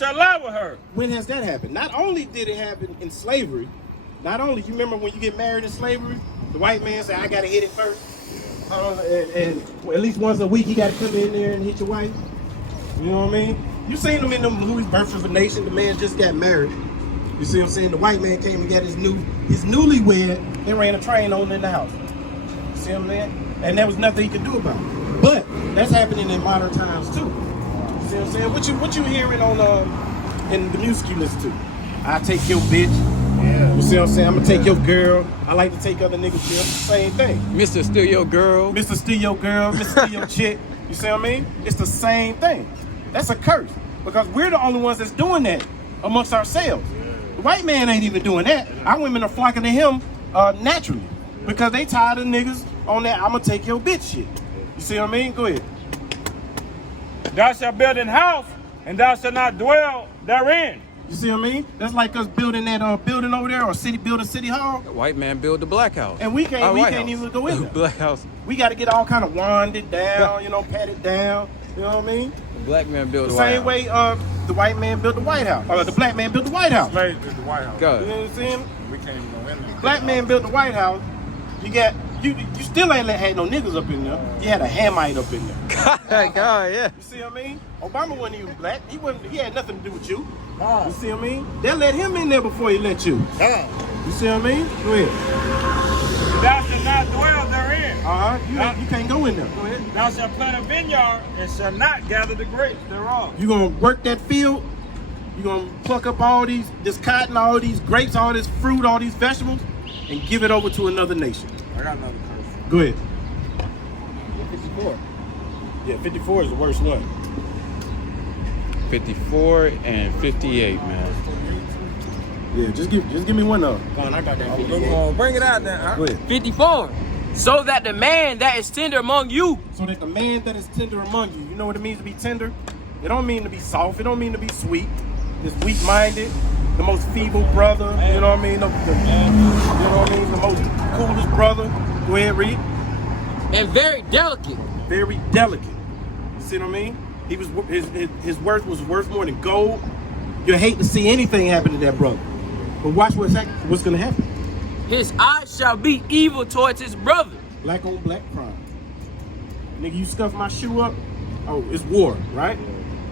shall lie with her. When has that happened? Not only did it happen in slavery, not only, you remember when you get married in slavery, the white man said, I gotta hit it first. And at least once a week he gotta come in there and hit your wife. You know what I mean? You seen them in them movies, Birth of a Nation, the man just got married. You see what I'm saying? The white man came and got his newlywed, they ran a train on in the house. You see what I'm saying? And there was nothing he could do about it. But that's happening in modern times too. You see what I'm saying? What you hearing on in the music you listen to? I take your bitch. Yeah. You see what I'm saying? I'm gonna take your girl. I like to take other niggas' girls. Same thing. Mr. Steal Your Girl. Mr. Steal Your Girl, Mr. Steal Your Chick. You see what I mean? It's the same thing. That's a curse. Because we're the only ones that's doing that amongst ourselves. The white man ain't even doing that. Our women are flocking to him naturally. Because they tired of niggas on that I'm gonna take your bitch shit. You see what I mean? Go ahead. Thou shalt build an house, and thou shalt not dwell therein. You see what I mean? That's like us building that building over there, or building City Hall. The white man built the black house. And we can't even go in there. Black house. We got to get all kind of wanded down, patted down. You know what I mean? The black man built the White same House. way the white man built the White House. Or the black man built the White House. Slaves built the White House. Go. You know what I'm saying? We can't even go in there. Black man built the White House. You still ain't had no niggas up in there. You had a Hamite up in there. God, yeah. You see what I mean? Obama wasn't even black. He had nothing to do with you. Nah. You see what I mean? They let him in there before he let you. Nah. You see what I mean? Go ahead. Thou shalt not dwell therein. You can't go in there. Go ahead. Thou shalt plant a vineyard, and shall not gather the grapes thereof. You gonna work that field. You gonna pluck up all this cotton, all these grapes, all this fruit, all these vegetables, and give it over to another nation. I got another curse. Go ahead. 54. Yeah, 54 is the worst one. 54 and 58, man. Yeah, just give me one of them. Come on, I got that. Come on, bring it out then. Huh? Go ahead. 54. So that the man that is tender among you. So that the man that is tender among you, you know what it means to be tender? It don't mean to be soft. It don't mean to be sweet. It's weak-minded, the most feeble brother. You know what I mean? You know what I mean? The most coolest brother. Go ahead, read. And very delicate. Very delicate. You see what I mean? He was his worth was worth more than gold. You hate to see anything happen to that brother, but watch what's gonna happen. His eyes shall be evil towards his brother. Black on black crime. Nigga, you scuff my shoe up, oh, it's war, right?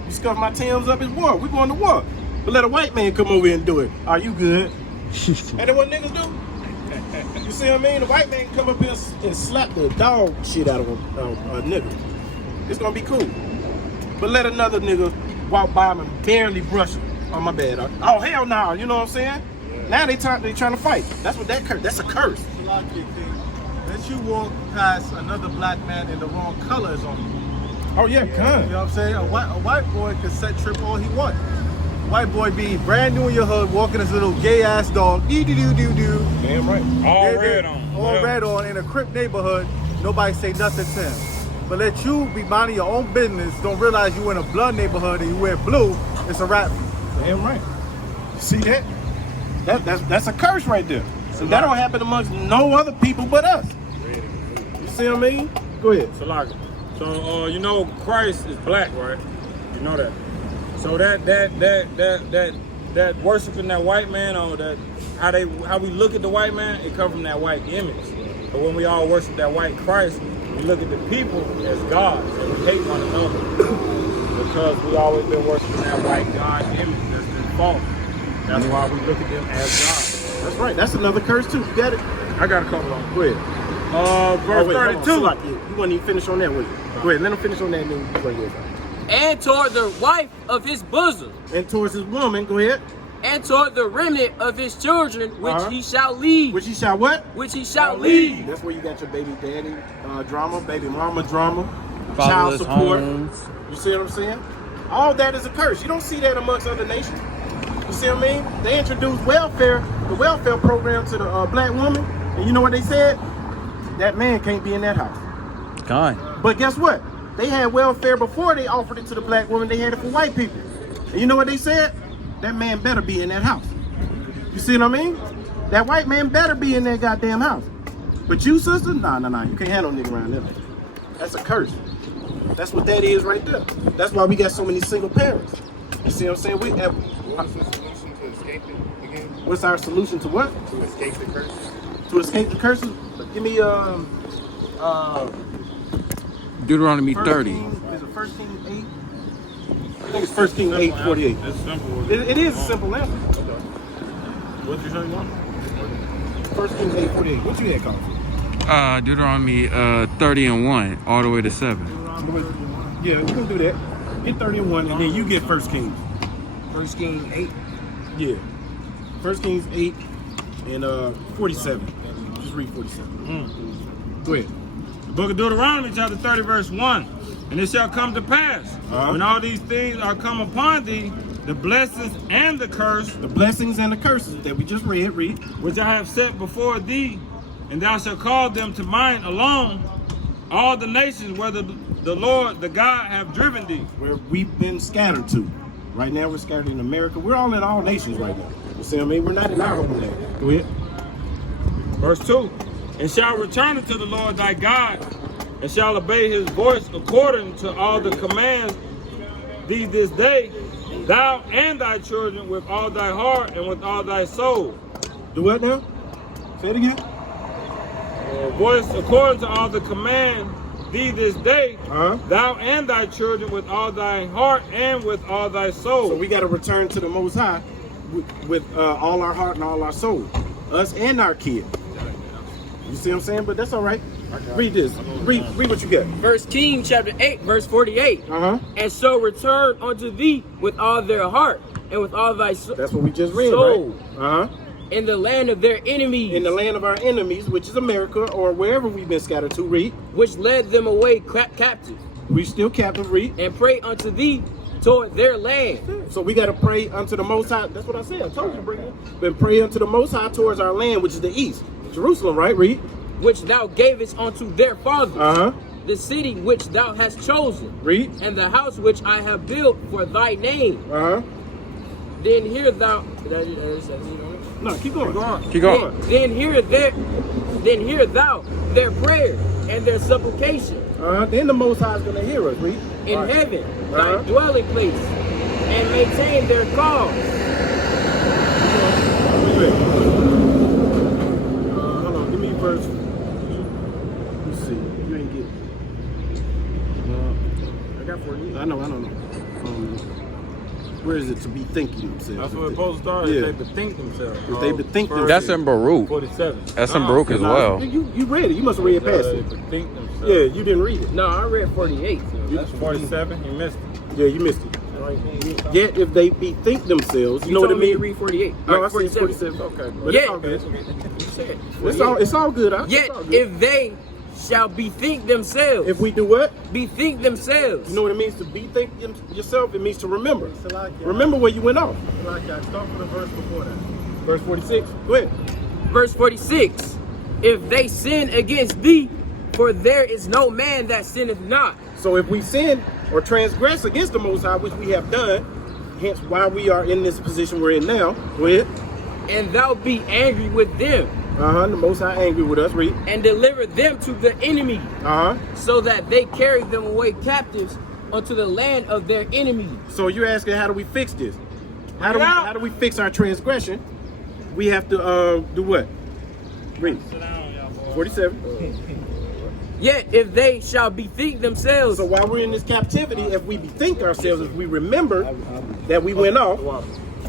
You scuff my Timbs up, it's war. We're going to war. But let a white man come over here and do it. Are you good? And then what niggas do? You see what I mean? The white man can come up here and slap the dog shit out of a nigga. It's gonna be cool. But let another nigga walk by him and barely brush him. Oh, my bad. Oh, hell no. You know what I'm saying? Yeah. Now they trying to fight. That's what that's a curse. Let you walk past another black man in the wrong colors on you. Oh, yeah, You know what I'm saying? A white boy can set trip all he wants. White boy be brand new in your hood, walking his little gay ass dog, doo-doo-doo-doo-doo. Damn right. All red on. All red on in a Crip neighborhood. Nobody say nothing to him. But let you be minding your own business, don't realize you in a blood neighborhood and you wear blue, it's a wrap. Damn right. You see that? That's a curse right there. And that don't happen amongst no other people but us. You see what I mean? Go ahead. So you know Christ is black, right? You know that. So that worshiping that white man, or that how we look at the white man, it comes from that white image. But when we all worship that white Christ, we look at the people as gods, and we hate one another because we always been worshiping that white God image that's been false. That's why we look at them as gods. That's right. That's another curse too. You got it? I got a couple of them. Go ahead. Verse 32. You wasn't even finish on that, was you? Go ahead. Let him finish on that and then you go ahead. And toward the wife of his bosom. And towards his woman, go ahead. And toward the remnant of his children, which he shall lead. Which he shall what? Which he shall lead. That's where you got your baby daddy drama, baby mama drama, child Fatherless support. homes. You see what I'm saying? All that is a curse. You don't see that amongst other nations. You see what I mean? They introduced the welfare program to the black woman, and you know what they said? That man can't be in that house. God. But guess what? They had welfare before they offered it to the black woman. They had it for white people. And you know what they said? That man better be in that house. You see what I mean? That white man better be in that goddamn house. But you, sister, nah. You can't have no nigga around there. That's a curse. That's what that is right there. That's why we got so many single parents. You see what I'm saying? What's the solution to escape it again? What's our solution to what? To escape the curse? To escape the curses? Give me Deuteronomy 1 30. King, is it 1 King 8? I think it's 1 King 8:48. It's simple. It is a simple answer. What you say you want? 1 King 8:48. What you had, Colin? Deuteronomy 30 and 1, all the way to 7. Yeah, we can do that. Get 31, and then you get 1 Kings. 1 Kings 8. Yeah. 1 Kings 8 and 47. Just read 47. Go ahead. The book of Deuteronomy, chapter 30, verse 1. And it shall come to pass, when all these things are come upon thee, the blessings and the curse, The blessings and the curses that we just read, which I have set before thee, and thou shalt call them to mind alone, all the nations where the Lord, the God, have driven thee. where we've been scattered to. Right now, we're scattered in America. We're all in all nations right now. You see what I mean? We're not in our homeland. Go ahead. Verse 2. And shall return unto the Lord thy God, and shall obey his voice according to all the commands thee this day, thou and thy children with all thy heart and with all thy soul. Do what now? Say it again. Voice according to all the command thee this day, Uh-huh. thou and thy children with all thy heart and with all thy soul. So we got to return to the Most High with all our heart and all our soul. Us and our kid. You see what I'm saying? But that's all right. Read this. Read what you got. 1 Kings chapter 8, verse 48. Uh-huh. And so return unto thee with all their heart and with all thy soul That's what we just read, Soul. right? Uh-huh. in the land of their enemies, In the land of our enemies, which is America, or wherever we've been scattered to, read. which led them away captive, We still captive, read. and pray unto thee toward their land, So we got to pray unto the Most High. That's what I said. I told you to bring it. But pray unto the Most High towards our land, which is the east. Jerusalem, right? Read. which thou gavest unto their fathers, Uh-huh. the city which thou hast chosen, Read. and the house which I have built for thy name. Uh-huh. Then hear thou. No, keep going. Keep going. Then hear thou their prayer and their supplication Then the Most High is going to hear us, read. in All right. heaven, Uh-huh. thy dwelling place, and maintain their cause. Where you at? Hold on, give me verse. Let's see. You ain't get. I got 40. I know. Where is it to be thinking themselves? That's where it's supposed to start. Yeah. If they bethink themselves. If they bethink themselves. That's in Baruch. 47. That's in Baruch as well. You read it. You must have read past They it. bethink themselves. Yeah, you didn't read it. No, I read 48. That's 47. You missed it. Yeah, you missed it. Yet if they bethink themselves, you know what I told me mean? to read 48. No, All I right, said 47. Okay, but Yeah. it's all good. You said It's all good. Huh? Yet It's all good. if they shall bethink themselves, If we do what? bethink themselves, You know what it means to bethink yourself? It means to remember. Remember where you went off. Start from the verse before that. Verse 46. Go ahead. verse 46, if they sin against thee, for there is no man that sinneth not. So if we sin or transgress against the Most High, which we have done, hence why we are in this position we're in now, go ahead. And thou be angry with them, The Most High angry with us, read. and deliver them to the enemy, so that they carry them away captives unto the land of their enemies. So you're asking, how do we fix this? How do we fix our transgression? We have to do what? Read. 47. Yet if they shall bethink themselves, So while we're in this captivity, if we bethink ourselves, if we remember that we went off,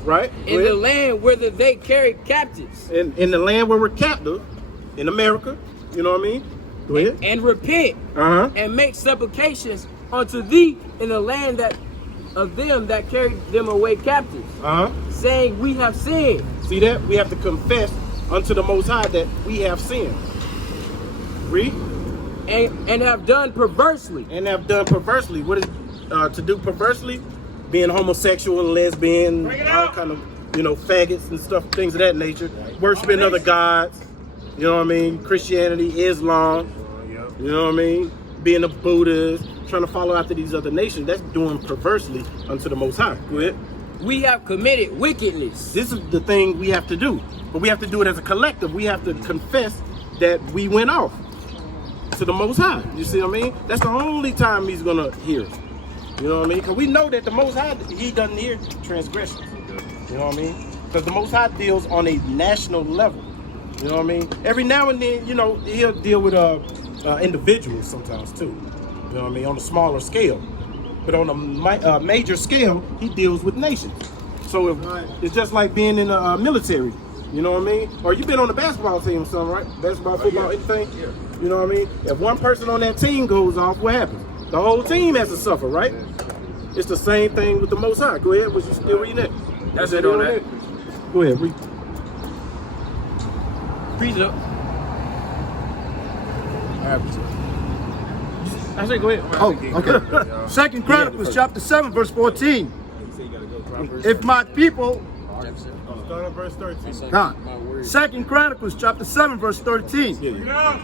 right? in the land whither they carry captives, in the land where we're captive, in America, you know what I mean? Go ahead. and repent, and make supplications unto thee in the land that of them that carried them away captives, saying, we have sinned. See that? We have to confess unto the Most High that we have sinned. Read. And have done perversely. And have done perversely. What is to do perversely? Being homosexual and lesbian, all kind of, faggots and stuff, things of that nature. Worshiping other gods. You know what I mean? Christianity, Islam. You know what I mean? Being a Buddhist, trying to follow after these other nations. That's doing perversely unto the Most High. Go ahead. We have committed wickedness. This is the thing we have to do. But we have to do it as a collective. We have to confess that we went off to the Most High. You see what I mean? That's the only time he's going to hear us. You know what I mean? Because we know that the Most High, he doesn't hear transgressions. You know what I mean? Because the Most High deals on a national level. You know what I mean? Every now and then, you know, he'll deal with individuals sometimes too. You know what I mean? On a smaller scale. But on a major scale, he deals with nations. So it's just like being in the military. You know what I mean? Or you've been on the basketball team or something, right? Basketball, football, anything? Yeah. You know what I mean? If one person on that team goes off, what happens? The whole team has to suffer, right? It's the same thing with the Most High. Go ahead. Was you still reading it? That's it on that. Go ahead, read. Read it up. I say go ahead. Oh, okay. Second Chronicles chapter 7, verse 14. If my people, Start at verse 13. Second Chronicles chapter 7, verse 13.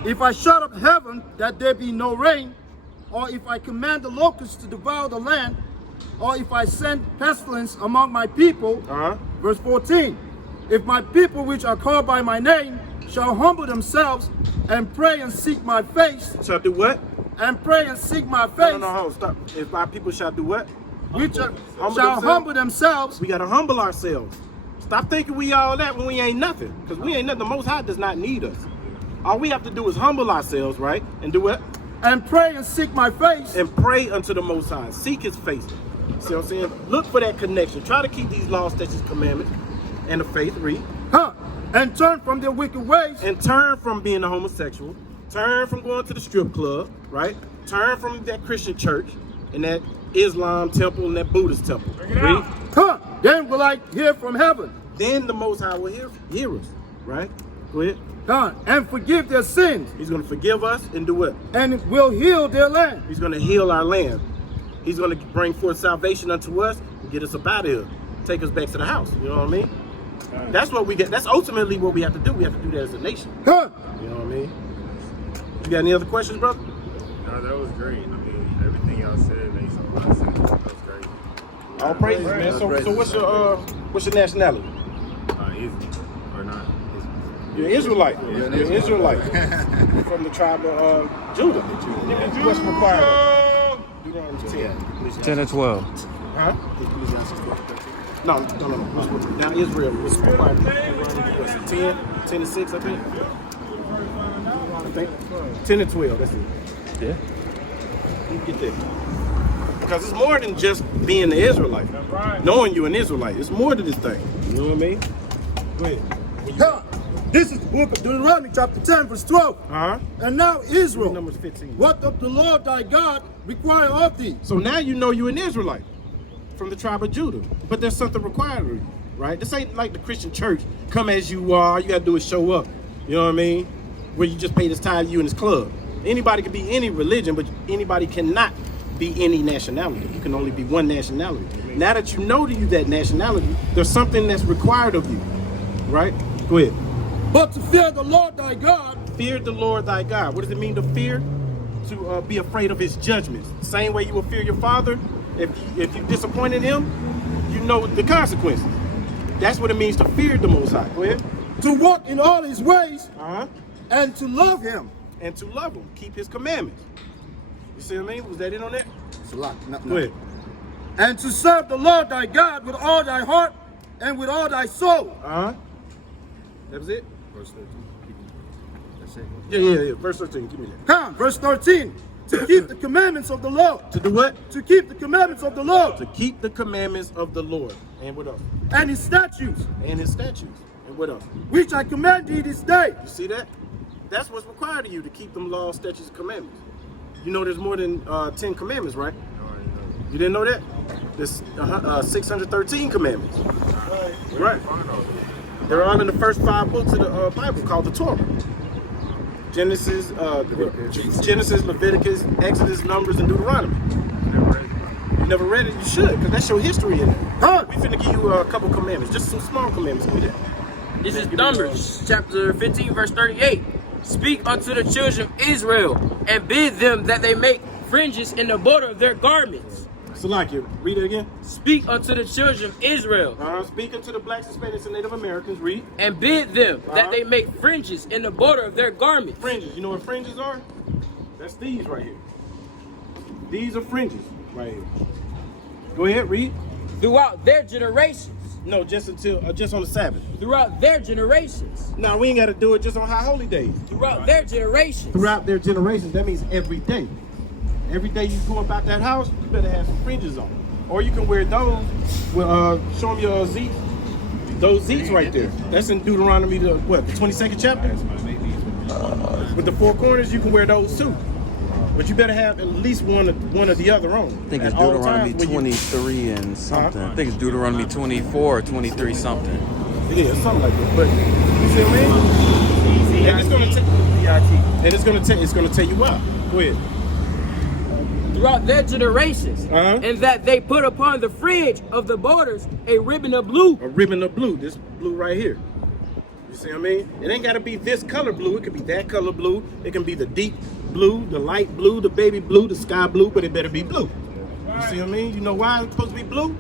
If I shut up heaven that there be no rain, or if I command the locusts to devour the land, or if I send pestilence among my people, verse 14. If my people which are called by my name shall humble themselves and pray and seek my face, Shall do what? and pray and seek my face, No, hold, stop. If our people shall do what? which are, Humble shall themselves? humble themselves, We got to humble ourselves. Stop thinking we all that when we ain't nothing. Because we ain't nothing. The Most High does not need us. All we have to do is humble ourselves, right? And do what? and pray and seek my face, And pray unto the Most High. Seek his face. See what I'm saying? Look for that connection. Try to keep these laws, statutes, commandments, and the faith. Read. and turn from their wicked ways, And turn from being a homosexual. Turn from going to the strip club, right? Turn from that Christian church and that Islam temple and that Buddhist temple. Read. then will I hear from heaven, Then the Most High will hear us, right? Go ahead. and forgive their sins, He's going to forgive us and do what? and will heal their land. He's going to heal our land. He's going to bring forth salvation unto us and get us up out of here. Take us back to the house. You know what I mean? That's what we get. That's ultimately what we have to do. We have to do that as a nation. You know what I mean? You got any other questions, brother? No, that was great. I mean, everything y'all said makes a lot of sense. That was great. All praises, man. So what's your nationality? Easy or not? You're Israelite. You're Israelite. From the tribe of Judah. What's required? Deuteronomy 10. 10 or 12. Huh? No. Now Israel was required. What's it, 10 and 6, I think. 10 and 12. That's it. Yeah. You get that. Because it's more than just being an Israelite. Knowing you're an Israelite. It's more to this thing. You know what I mean? Go ahead. This is the book of Deuteronomy chapter 10, verse 12. And now Israel, Numbers 15. what doth the Lord thy God require of thee? So now you know you're an Israelite from the tribe of Judah. But there's something required of you, right? This ain't like the Christian church. Come as you are. All you got to do is show up. You know what I mean? Where you just pay this tithe, you in this club. Anybody can be any religion, but anybody cannot be any nationality. You can only be one nationality. Now that you know that nationality, there's something that's required of you, right? Go ahead. But to fear the Lord thy God, Fear the Lord thy God. What does it mean to fear? To be afraid of his judgments. Same way you will fear your father. If you disappointed him, you know the consequences. That's what it means to fear the Most High. Go ahead. to walk in all his ways, Uh-huh. and to love him. And to love him. Keep his commandments. You see what I mean? Was that it on that? It's a lot. Go ahead. And to serve the Lord thy God with all thy heart and with all thy soul. Uh-huh. That was it? Verse 13. That's it. Yeah. Verse 13. Give me that. Verse 13. To keep the commandments of the Lord. To do what? To keep the commandments of the Lord. To keep the commandments of the Lord. And what else? And his statutes, And his statutes. And what else? which I command thee this day. You see that? That's what's required of you, to keep them laws, statutes, and commandments. You know there's more than 10 commandments, right? You didn't know that? There's 613 commandments. Right. They're all in the first 5 books of the Bible called the Torah. Genesis, Leviticus, Exodus, Numbers, and Deuteronomy. You never read it? You should, because that's your history in it. We finna give you a couple commandments, just some small commandments. Give me that. This is Numbers chapter 15, verse 38. Speak unto the children of Israel, and bid them that they make fringes in the border of their garments. Salakia, read it again. Speak unto the children of Israel, Speaking to the blacks, Hispanics, and Native Americans, read. and bid them that they make fringes in the border of their garments. Fringes. You know what fringes are? That's these right here. These are fringes right here. Go ahead, read. throughout their generations. No, just on the Sabbath. Throughout their generations. Now we ain't got to do it just on high holy days. Throughout their generations. Throughout their generations, that means every day. Every day you go about that house, you better have some fringes on. Or you can wear those. Show them your zeets. Those zeets right there. That's in Deuteronomy, the 22nd chapter? With the four corners, you can wear those too. But you better have at least one of the other on. I think it's Deuteronomy 23 and something. I think it's Deuteronomy 24 or 23 something. Yeah, something like that. But you see what I mean? And it's gonna tell you why. Go ahead. Throughout their generations, and that they put upon the fringe of the borders a ribbon of blue. A ribbon of blue. This blue right here. You see what I mean? It ain't gotta be this color blue. It could be that color blue. It can be the deep blue, the light blue, the baby blue, the sky blue, but it better be blue. You see what I mean? You know why it's supposed to be blue?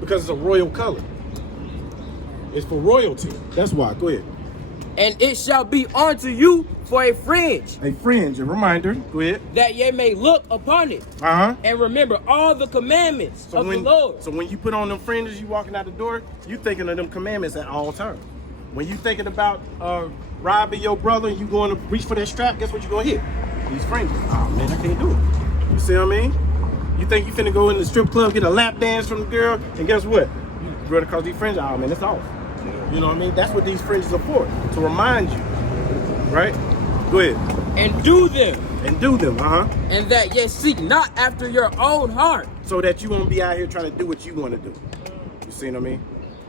Because it's a royal color. It's for royalty. That's why. Go ahead. And it shall be unto you for a fringe. A fringe, a reminder. Go ahead. That ye may look upon it. And remember all the commandments of the Lord. So when you put on them fringes, you walking out the door, you thinking of them commandments at all times. When you thinking about robbing your brother and you going to reach for that strap, guess what you gonna hit? These fringes. Oh man, I can't do it. You see what I mean? You think you finna go in the strip club, get a lap dance from the girl, and guess what? You run across these fringes, oh man, it's off. You know what I mean? That's what these fringes are for, to remind you. Right? Go ahead. And do them. And do them, And that ye seek not after your own heart. So that you won't be out here trying to do what you want to do. You see what I mean?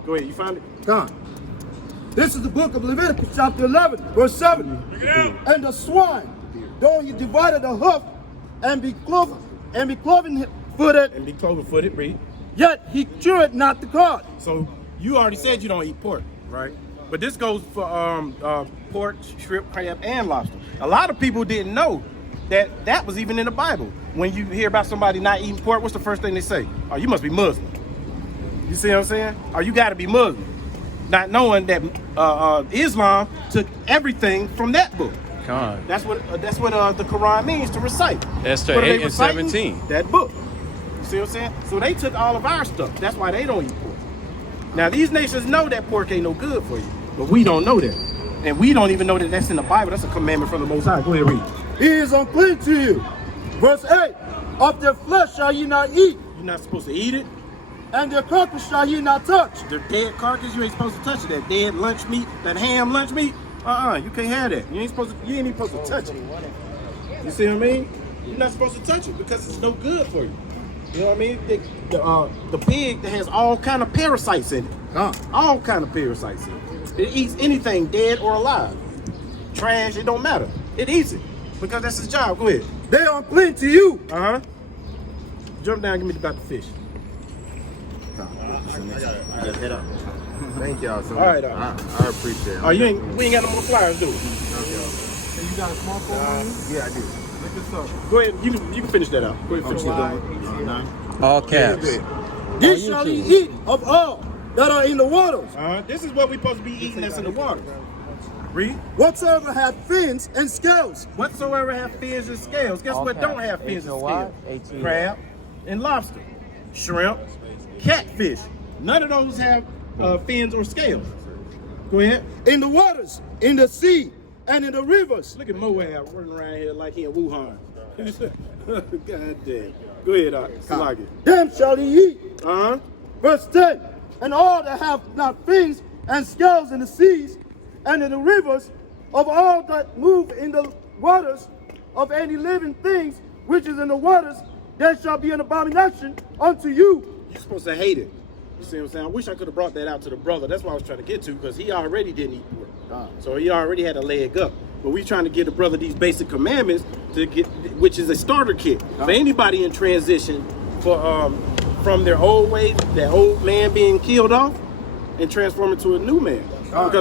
Go ahead, you found it? God. This is the book of Leviticus, chapter 11, verse 7. And the swine, though he divided the hoof and be cloven footed, and be cloven footed, read. Yet he chewed not the cud. So you already said you don't eat pork, right? But this goes for pork, shrimp, crab, and lobster. A lot of people didn't know that was even in the Bible. When you hear about somebody not eating pork, what's the first thing they say? Oh, you must be Muslim. You see what I'm saying? Or you got to be Muslim. Not knowing that Islam took everything from that book. God. That's what the Quran means, to recite. Esther What are 8 they and reciting? 17. That book. You see what I'm saying? So they took all of our stuff. That's why they don't eat pork. Now these nations know that pork ain't no good for you, but we don't know that. And we don't even know that that's in the Bible. That's a commandment from the Most High. Go ahead, read. He is unclean to you. Verse 8. Of their flesh shall ye not eat, You're not supposed to eat it. and their carcass shall ye not touch. The dead carcass, you ain't supposed to touch it. That dead lunch meat, that ham lunch meat, you can't have that. You ain't even supposed to touch it. You see what I mean? You're not supposed to touch it because it's no good for you. You know what I mean? The pig that has all kind of parasites in it. All kind of parasites in it. It eats anything dead or alive. Trash, it don't matter. It eats it because that's its job. Go ahead. They are unclean to you. Jump down, give me about the fish. I gotta head out. Thank y'all so much. All right, I appreciate it. Oh, we ain't got no more flyers, do we? You got a smartphone? Yeah, I do. Look this up. Go ahead, you can finish that out. Go ahead, finish it. All caps. This shall ye eat of all that are in the waters. This is what we're supposed to be eating that's in the water. Read. Whatsoever hath fins and scales. Whatsoever have fins and scales. Guess what don't have fins and scales? Crab and lobster. Shrimp, catfish. None of those have fins or scales. Go ahead. In the waters, in the sea, and in the rivers. Look at Moab running around here like he in Wuhan. God damn. Go ahead, Salagi. Them shall ye eat. Verse 10. And all that have not fins and scales in the seas and in the rivers, of all that move in the waters, of any living things which is in the waters, there shall be an abomination unto you. You're supposed to hate it. You see what I'm saying? I wish I could have brought that out to the brother. That's what I was trying to get to, because he already didn't eat pork. So he already had a leg up. But we trying to give the brother these basic commandments to get, which is a starter kit for anybody in transition from their old ways, that old man being killed off, and transforming to a new man. Because